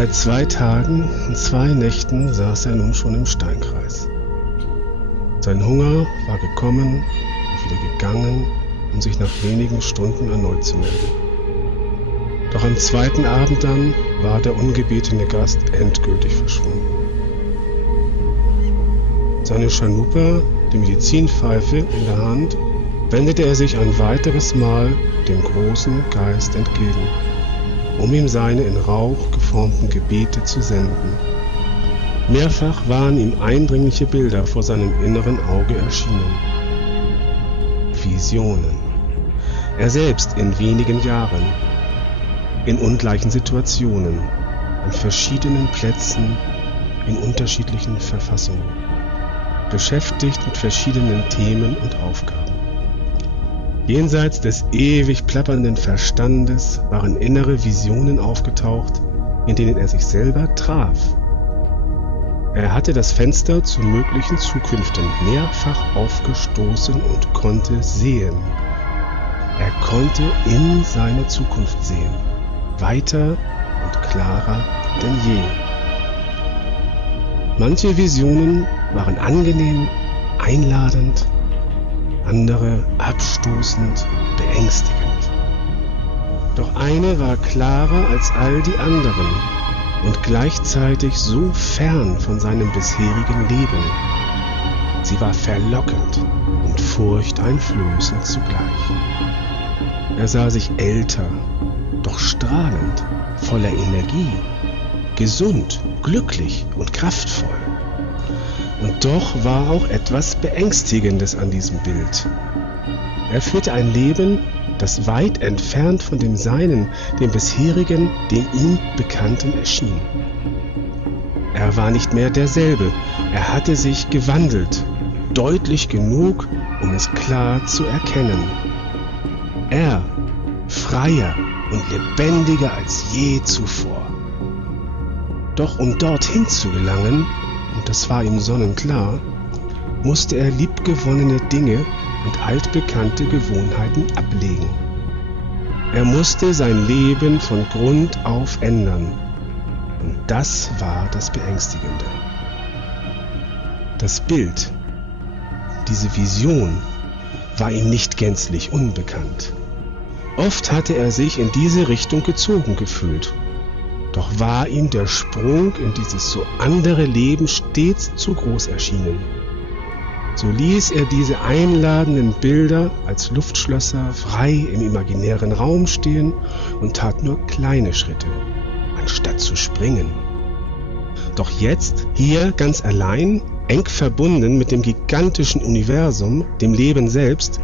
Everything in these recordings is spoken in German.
Seit 2 Tagen und 2 Nächten saß er nun schon im Steinkreis. Sein Hunger war gekommen und wieder gegangen, um sich nach wenigen Stunden erneut zu melden. Doch am 2. Abend dann war der ungebetene Gast endgültig verschwunden. Seine Chanupa, die Medizinpfeife in der Hand, wendete er sich ein weiteres Mal dem großen Geist entgegen, um ihm seine in Rauch geformten Gebete zu senden. Mehrfach waren ihm eindringliche Bilder vor seinem inneren Auge erschienen. Visionen. Er selbst in wenigen Jahren, in ungleichen Situationen, an verschiedenen Plätzen, in unterschiedlichen Verfassungen, beschäftigt mit verschiedenen Themen und Aufgaben. Jenseits des ewig plappernden Verstandes waren innere Visionen aufgetaucht, in denen er sich selber traf. Er hatte das Fenster zu möglichen Zukünften mehrfach aufgestoßen und konnte sehen. Er konnte in seine Zukunft sehen, weiter und klarer denn je. Manche Visionen waren angenehm, einladend, andere abstoßend, beängstigend. Doch eine war klarer als all die anderen und gleichzeitig so fern von seinem bisherigen Leben. Sie war verlockend und furchteinflößend zugleich. Er sah sich älter, doch strahlend, voller Energie, gesund, glücklich und kraftvoll. Und doch war auch etwas Beängstigendes an diesem Bild. Er führte ein Leben, das weit entfernt von dem Seinen, dem bisherigen, dem ihm Bekannten erschien. Er war nicht mehr derselbe, er hatte sich gewandelt, deutlich genug, um es klar zu erkennen. Er, freier und lebendiger als je zuvor. Doch um dorthin zu gelangen, und das war ihm sonnenklar, musste er liebgewonnene Dinge und altbekannte Gewohnheiten ablegen. Er musste sein Leben von Grund auf ändern. Und das war das Beängstigende. Das Bild, diese Vision, war ihm nicht gänzlich unbekannt. Oft hatte er sich in diese Richtung gezogen gefühlt. Doch war ihm der Sprung in dieses so andere Leben stets zu groß erschienen. So ließ er diese einladenden Bilder als Luftschlösser frei im imaginären Raum stehen und tat nur kleine Schritte, anstatt zu springen. Doch jetzt, hier ganz allein, eng verbunden mit dem gigantischen Universum, dem Leben selbst,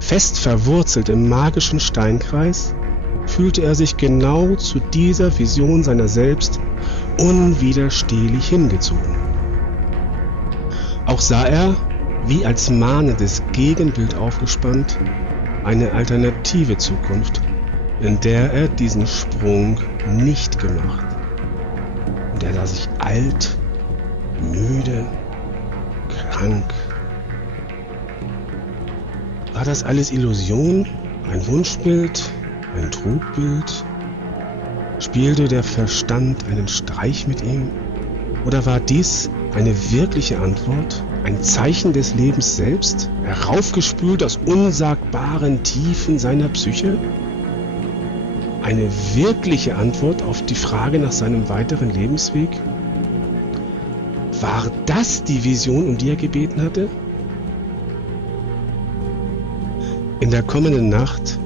fest verwurzelt im magischen Steinkreis, fühlte er sich genau zu dieser Vision seiner selbst unwiderstehlich hingezogen. Auch sah er, wie als mahnendes Gegenbild aufgespannt, eine alternative Zukunft, in der er diesen Sprung nicht gemacht. Und er sah sich alt, müde, krank. War das alles Illusion, ein Wunschbild, ein Trugbild? Spielte der Verstand einen Streich mit ihm? Oder war dies eine wirkliche Antwort, ein Zeichen des Lebens selbst, heraufgespült aus unsagbaren Tiefen seiner Psyche? Eine wirkliche Antwort auf die Frage nach seinem weiteren Lebensweg? War das die Vision, um die er gebeten hatte? In der kommenden Nacht,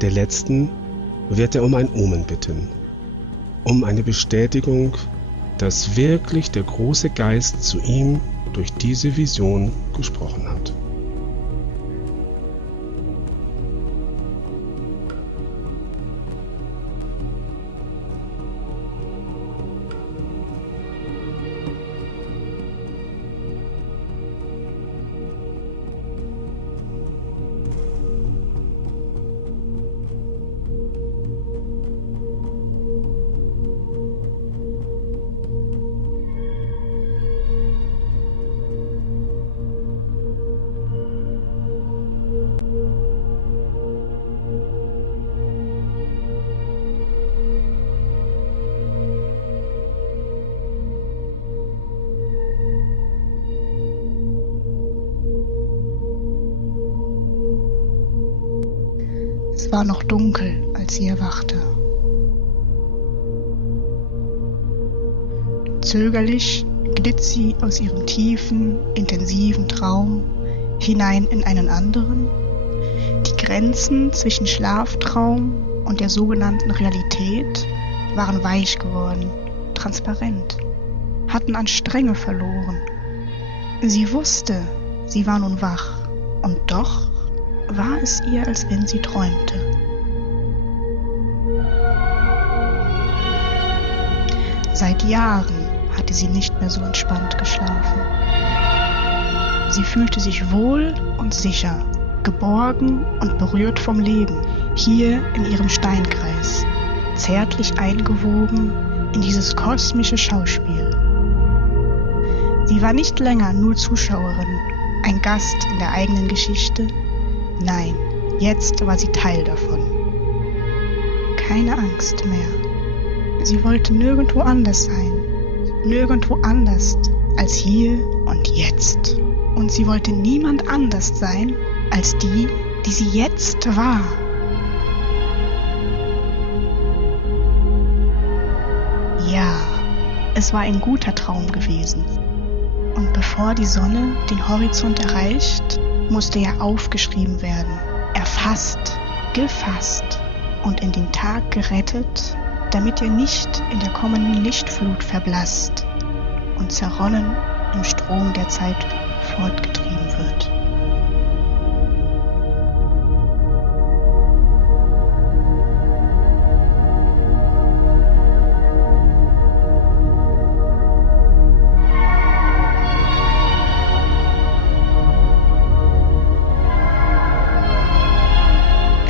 der letzten, wird er um ein Omen bitten, um eine Bestätigung, dass wirklich der große Geist zu ihm durch diese Vision gesprochen hat. Es war noch dunkel, als sie erwachte. Zögerlich glitt sie aus ihrem tiefen, intensiven Traum hinein in einen anderen. Die Grenzen zwischen Schlaftraum und der sogenannten Realität waren weich geworden, transparent, hatten an Strenge verloren. Sie wusste, sie war nun wach, und doch war es ihr, als wenn sie träumte. Seit Jahren hatte sie nicht mehr so entspannt geschlafen. Sie fühlte sich wohl und sicher, geborgen und berührt vom Leben, hier in ihrem Steinkreis, zärtlich eingewoben in dieses kosmische Schauspiel. Sie war nicht länger nur Zuschauerin, ein Gast in der eigenen Geschichte. Nein, jetzt war sie Teil davon. Keine Angst mehr. Sie wollte nirgendwo anders sein, nirgendwo anders als hier und jetzt. Und sie wollte niemand anders sein als die, die sie jetzt war. Ja, es war ein guter Traum gewesen. Und bevor die Sonne den Horizont erreicht, musste er aufgeschrieben werden, erfasst, gefasst und in den Tag gerettet, damit er nicht in der kommenden Lichtflut verblasst und zerronnen im Strom der Zeit fortgetrieben wird.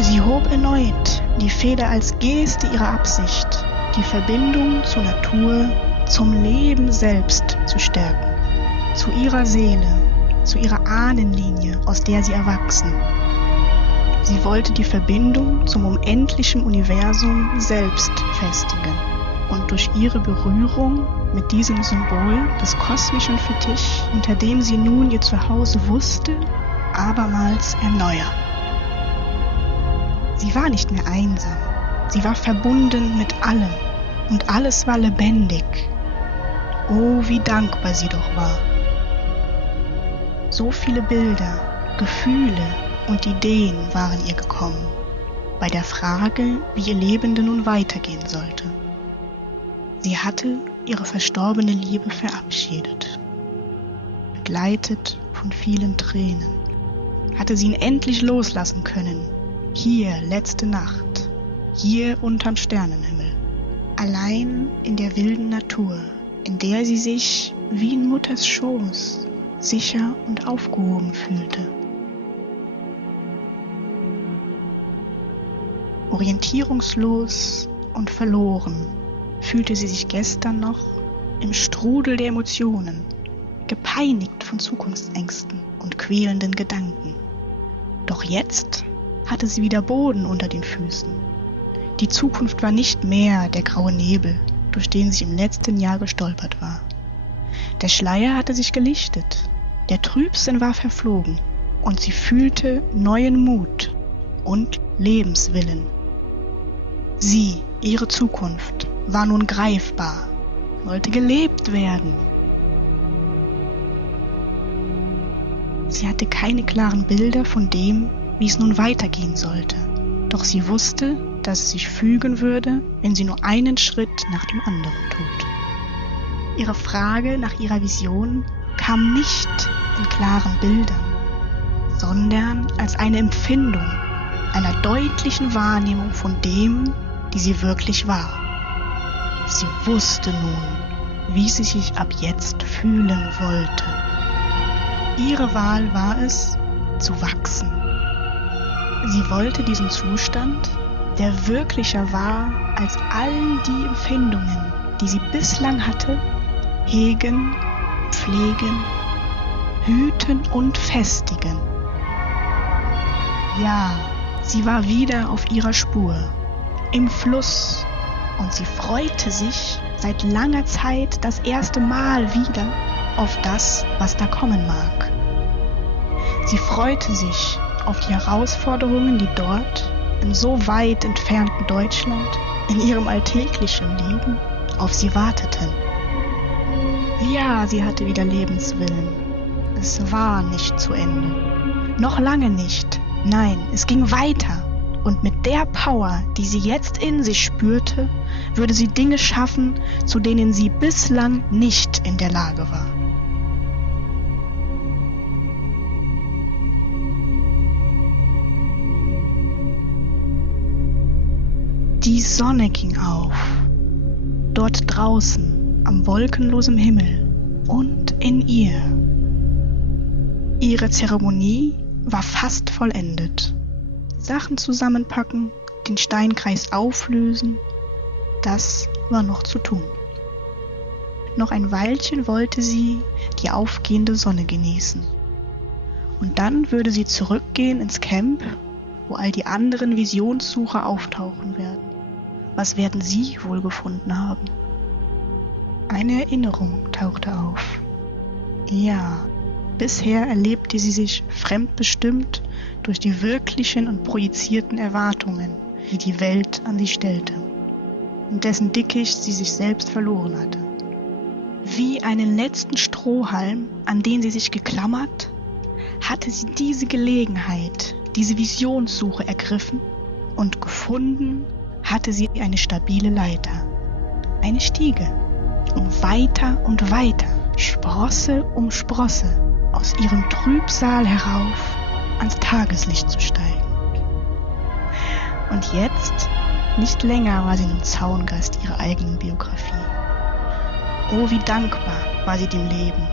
Sie hob erneut die Feder als Geste ihrer Absicht, die Verbindung zur Natur, zum Leben selbst zu stärken, zu ihrer Seele, zu ihrer Ahnenlinie, aus der sie erwachsen. Sie wollte die Verbindung zum unendlichen Universum selbst festigen und durch ihre Berührung mit diesem Symbol des kosmischen Fittich, unter dem sie nun ihr Zuhause wusste, abermals erneuern. Sie war nicht mehr einsam, sie war verbunden mit allem und alles war lebendig. Oh, wie dankbar sie doch war. So viele Bilder, Gefühle und Ideen waren ihr gekommen, bei der Frage, wie ihr Lebende nun weitergehen sollte. Sie hatte ihre verstorbene Liebe verabschiedet, begleitet von vielen Tränen. Hatte sie ihn endlich loslassen können, hier letzte Nacht, hier unterm Sternenhimmel, allein in der wilden Natur, in der sie sich wie in Mutters Schoß sicher und aufgehoben fühlte. Orientierungslos und verloren fühlte sie sich gestern noch im Strudel der Emotionen, gepeinigt von Zukunftsängsten und quälenden Gedanken. Doch jetzt hatte sie wieder Boden unter den Füßen. Die Zukunft war nicht mehr der graue Nebel, durch den sie im letzten Jahr gestolpert war. Der Schleier hatte sich gelichtet, der Trübsinn war verflogen und sie fühlte neuen Mut und Lebenswillen. Sie, ihre Zukunft, war nun greifbar, wollte gelebt werden. Sie hatte keine klaren Bilder von dem, wie es nun weitergehen sollte. Doch sie wusste, dass es sich fügen würde, wenn sie nur einen Schritt nach dem anderen tut. Ihre Frage nach ihrer Vision kam nicht in klaren Bildern, sondern als eine Empfindung, einer deutlichen Wahrnehmung von dem, die sie wirklich war. Sie wusste nun, wie sie sich ab jetzt fühlen wollte. Ihre Wahl war es, zu wachsen. Sie wollte diesen Zustand, der wirklicher war als all die Empfindungen, die sie bislang hatte, hegen, pflegen, hüten und festigen. Ja, sie war wieder auf ihrer Spur, im Fluss, und sie freute sich seit langer Zeit das erste Mal wieder auf das, was da kommen mag. Sie freute sich auf die Herausforderungen, die dort in so weit entfernten Deutschland, in ihrem alltäglichen Leben, auf sie warteten. Ja, sie hatte wieder Lebenswillen. Es war nicht zu Ende. Noch lange nicht. Nein, es ging weiter. Und mit der Power, die sie jetzt in sich spürte, würde sie Dinge schaffen, zu denen sie bislang nicht in der Lage war. Die Sonne ging auf. Dort draußen, am wolkenlosen Himmel und in ihr. Ihre Zeremonie war fast vollendet. Sachen zusammenpacken, den Steinkreis auflösen, das war noch zu tun. Noch ein Weilchen wollte sie die aufgehende Sonne genießen. Und dann würde sie zurückgehen ins Camp, wo all die anderen Visionssucher auftauchen werden. Was werden sie wohl gefunden haben? Eine Erinnerung tauchte auf. Ja, bisher erlebte sie sich fremdbestimmt durch die wirklichen und projizierten Erwartungen, die die Welt an sie stellte, in dessen Dickicht sie sich selbst verloren hatte. Wie einen letzten Strohhalm, an den sie sich geklammert, hatte sie diese Gelegenheit, diese Visionssuche ergriffen und gefunden hatte sie eine stabile Leiter, eine Stiege, um weiter und weiter, Sprosse um Sprosse, aus ihrem Trübsal herauf ans Tageslicht zu steigen. Und jetzt, nicht länger war sie nun Zaungast ihrer eigenen Biografie. Oh, wie dankbar war sie dem Leben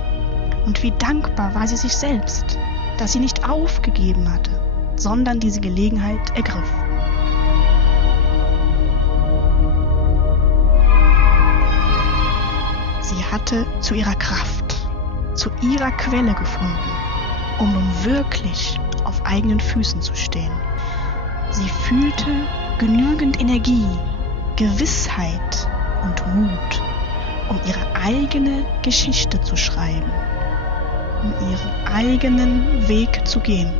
und wie dankbar war sie sich selbst, dass sie nicht aufgegeben hatte, sondern diese Gelegenheit ergriff. Sie hatte zu ihrer Kraft, zu ihrer Quelle gefunden, um nun wirklich auf eigenen Füßen zu stehen. Sie fühlte genügend Energie, Gewissheit und Mut, um ihre eigene Geschichte zu schreiben, um ihren eigenen Weg zu gehen.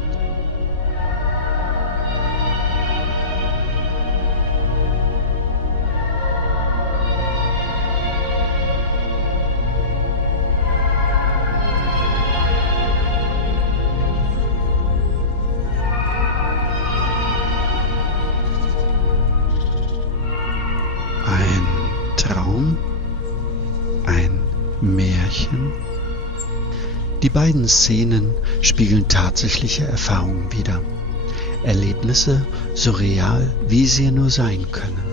Ein Traum? Ein Märchen? Die beiden Szenen spiegeln tatsächliche Erfahrungen wider. Erlebnisse, so real, wie sie nur sein können.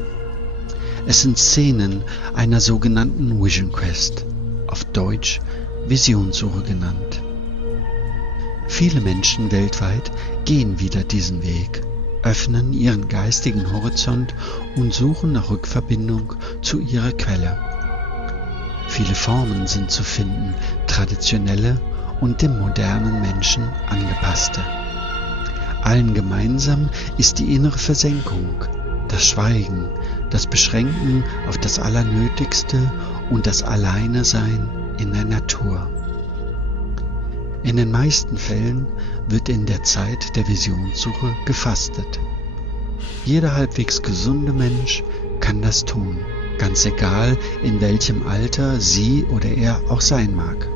Es sind Szenen einer sogenannten Vision Quest, auf Deutsch Visionssuche genannt. Viele Menschen weltweit gehen wieder diesen Weg, öffnen ihren geistigen Horizont und suchen nach Rückverbindung zu ihrer Quelle. Viele Formen sind zu finden, traditionelle und dem modernen Menschen angepasste. Allen gemeinsam ist die innere Versenkung, das Schweigen, das Beschränken auf das Allernötigste und das Alleinesein in der Natur. In den meisten Fällen wird in der Zeit der Visionssuche gefastet. Jeder halbwegs gesunde Mensch kann das tun, ganz egal in welchem Alter sie oder er auch sein mag.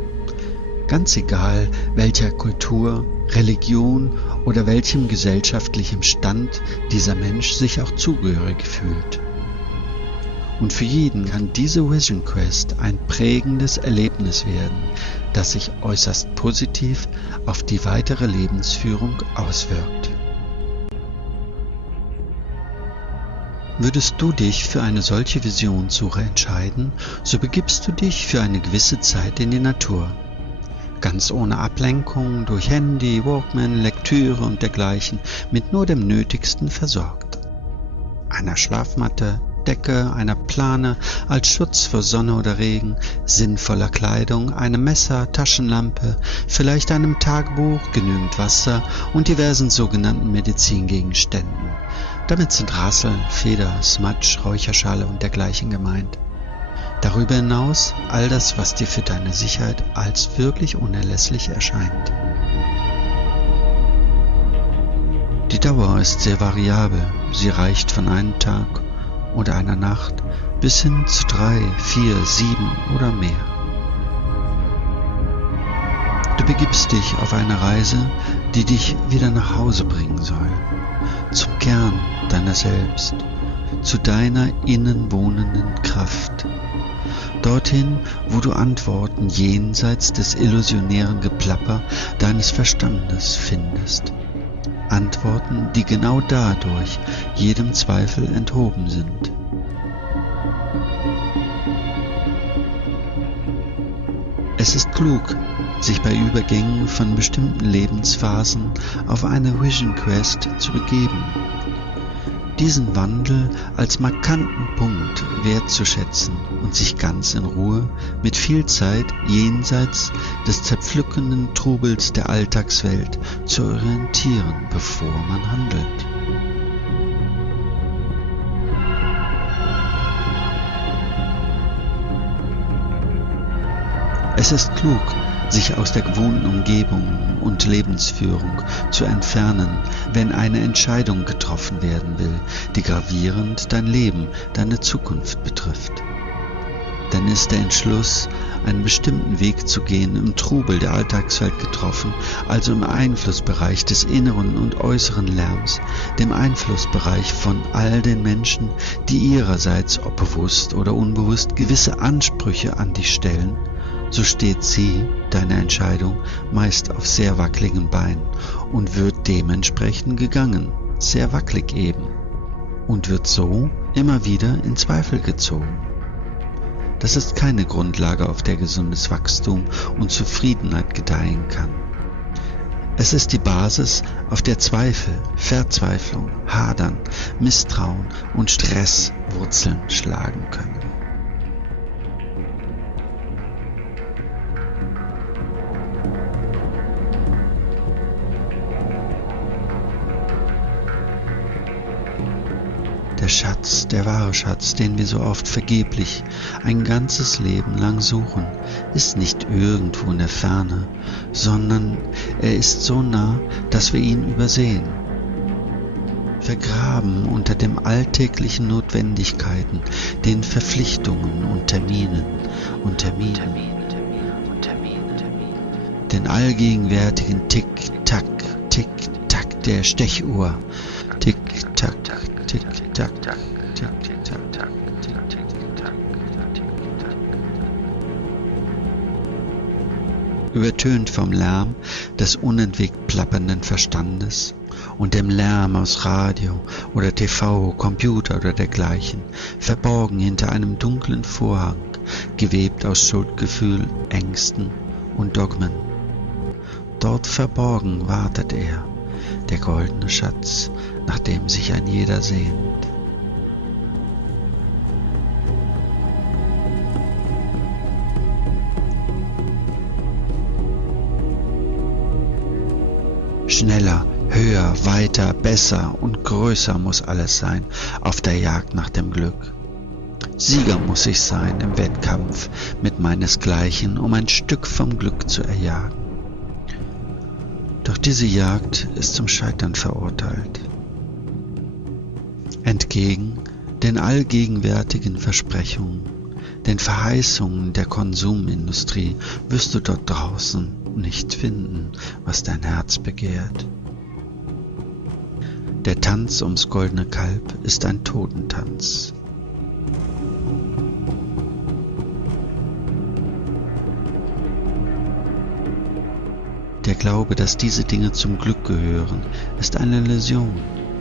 Ganz egal welcher Kultur, Religion oder welchem gesellschaftlichem Stand dieser Mensch sich auch zugehörig fühlt. Und für jeden kann diese Vision Quest ein prägendes Erlebnis werden, das sich äußerst positiv auf die weitere Lebensführung auswirkt. Würdest du dich für eine solche Visionssuche entscheiden, so begibst du dich für eine gewisse Zeit in die Natur. Ganz ohne Ablenkung durch Handy, Walkman, Lektüre und dergleichen, mit nur dem Nötigsten versorgt. Einer Schlafmatte, Decke, einer Plane als Schutz vor Sonne oder Regen, sinnvoller Kleidung, einem Messer, Taschenlampe, vielleicht einem Tagebuch, genügend Wasser und diversen sogenannten Medizingegenständen. Damit sind Rassel, Feder, Smatsch, Räucherschale und dergleichen gemeint. Darüber hinaus all das, was dir für deine Sicherheit als wirklich unerlässlich erscheint. Die Dauer ist sehr variabel. Sie reicht von einem Tag oder einer Nacht bis hin zu 3, 4, 7 oder mehr. Du begibst dich auf eine Reise, die dich wieder nach Hause bringen soll, zum Kern deiner selbst, zu deiner innen wohnenden Kraft, dorthin, wo du Antworten jenseits des illusionären Geplapper deines Verstandes findest. Antworten, die genau dadurch jedem Zweifel enthoben sind. Es ist klug, sich bei Übergängen von bestimmten Lebensphasen auf eine Vision Quest zu begeben. Diesen Wandel als markanten Punkt wertzuschätzen und sich ganz in Ruhe mit viel Zeit jenseits des zerpflückenden Trubels der Alltagswelt zu orientieren, bevor man handelt. Es ist klug, sich aus der gewohnten Umgebung und Lebensführung zu entfernen, wenn eine Entscheidung getroffen werden will, die gravierend dein Leben, deine Zukunft betrifft. Dann ist der Entschluss, einen bestimmten Weg zu gehen, im Trubel der Alltagswelt getroffen, also im Einflussbereich des inneren und äußeren Lärms, dem Einflussbereich von all den Menschen, die ihrerseits, ob bewusst oder unbewusst, gewisse Ansprüche an dich stellen. So steht sie, deine Entscheidung, meist auf sehr wackeligen Beinen und wird dementsprechend gegangen, sehr wackelig eben, und wird so immer wieder in Zweifel gezogen. Das ist keine Grundlage, auf der gesundes Wachstum und Zufriedenheit gedeihen kann. Es ist die Basis, auf der Zweifel, Verzweiflung, Hadern, Misstrauen und Stress Wurzeln schlagen können. Der Schatz, der wahre Schatz, den wir so oft vergeblich ein ganzes Leben lang suchen, ist nicht irgendwo in der Ferne, sondern er ist so nah, dass wir ihn übersehen. Vergraben unter den alltäglichen Notwendigkeiten, den Verpflichtungen und Terminen, den allgegenwärtigen Tick-Tack, Tick-Tack der Stechuhr, Tick-Tack, Tick-Tack, Tick-Tack, übertönt vom Lärm des unentwegt plappernden Verstandes und dem Lärm aus Radio oder TV, Computer oder dergleichen, verborgen hinter einem dunklen Vorhang, gewebt aus Schuldgefühl, Ängsten und Dogmen. Dort verborgen wartet er, der goldene Schatz, nach dem sich ein jeder sehnt. Schneller, höher, weiter, besser und größer muss alles sein auf der Jagd nach dem Glück. Sieger muss ich sein im Wettkampf mit meinesgleichen, um ein Stück vom Glück zu erjagen. Doch diese Jagd ist zum Scheitern verurteilt. Entgegen den allgegenwärtigen Versprechungen, den Verheißungen der Konsumindustrie wirst du dort draußen nicht finden, was dein Herz begehrt. Der Tanz ums goldene Kalb ist ein Totentanz. Der Glaube, dass diese Dinge zum Glück gehören, ist eine Illusion,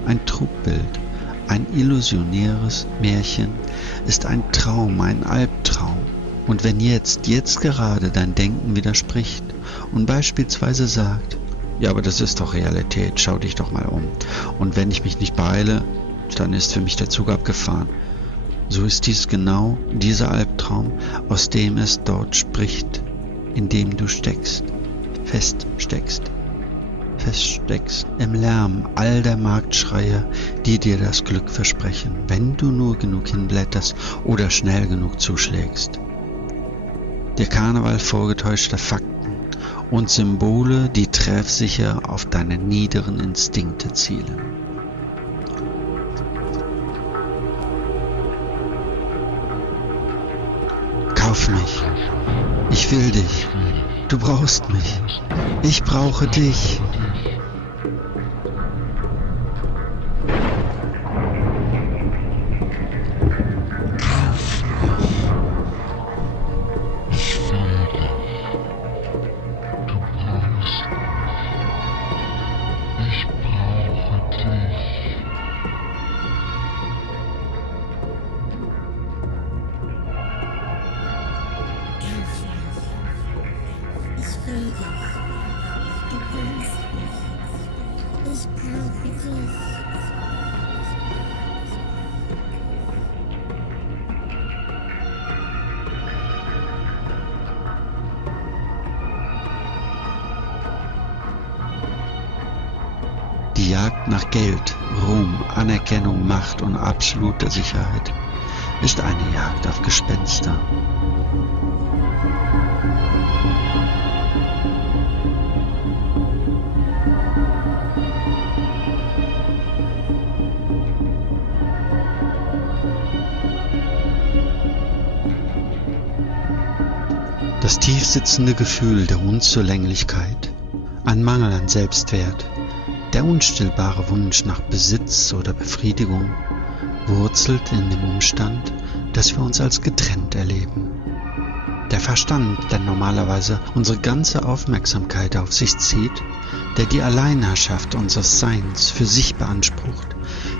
ein Trugbild, ein illusionäres Märchen, ist ein Traum, ein Albtraum. Und wenn jetzt gerade dein Denken widerspricht und beispielsweise sagt, ja, aber das ist doch Realität, schau dich doch mal um. Und wenn ich mich nicht beeile, dann ist für mich der Zug abgefahren. So ist dies genau dieser Albtraum, aus dem es dort spricht, in dem du feststeckst im Lärm all der Marktschreier, die dir das Glück versprechen, wenn du nur genug hinblätterst oder schnell genug zuschlägst. Der Karneval vorgetäuschter Fakten und Symbole, die treffsicher auf deine niederen Instinkte zielen. Kauf mich. Ich will dich. Du brauchst mich. Ich brauche dich. Die Jagd nach Geld, Ruhm, Anerkennung, Macht und absoluter Sicherheit ist eine Jagd auf Gespenster. Das tiefsitzende Gefühl der Unzulänglichkeit, ein Mangel an Selbstwert, der unstillbare Wunsch nach Besitz oder Befriedigung wurzelt in dem Umstand, dass wir uns als getrennt erleben. Der Verstand, der normalerweise unsere ganze Aufmerksamkeit auf sich zieht, der die Alleinherrschaft unseres Seins für sich beansprucht,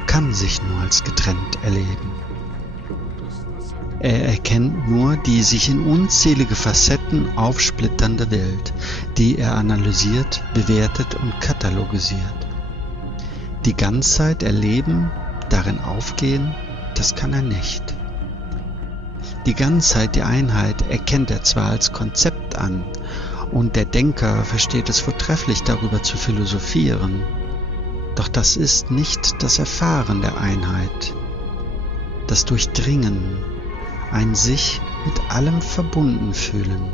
kann sich nur als getrennt erleben. Er erkennt nur die sich in unzählige Facetten aufsplitternde Welt, die er analysiert, bewertet und katalogisiert. Die Ganzheit erleben, darin aufgehen, das kann er nicht. Die Ganzheit, die Einheit, erkennt er zwar als Konzept an, und der Denker versteht es vortrefflich, darüber zu philosophieren, doch das ist nicht das Erfahren der Einheit, das Durchdringen, ein sich mit allem verbunden fühlen.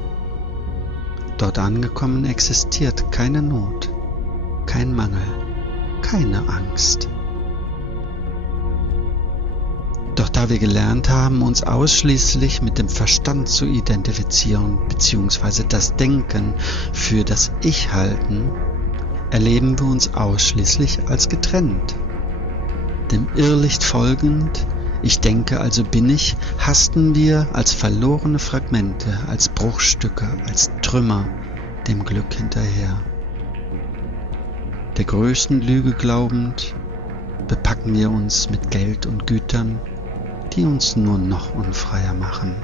Dort angekommen existiert keine Not, kein Mangel, keine Angst. Doch da wir gelernt haben, uns ausschließlich mit dem Verstand zu identifizieren bzw. das Denken für das Ich halten, erleben wir uns ausschließlich als getrennt. Dem Irrlicht folgend, ich denke, also bin ich, hasten wir als verlorene Fragmente, als Bruchstücke, als Trümmer dem Glück hinterher. Der größten Lüge glaubend, bepacken wir uns mit Geld und Gütern, die uns nur noch unfreier machen.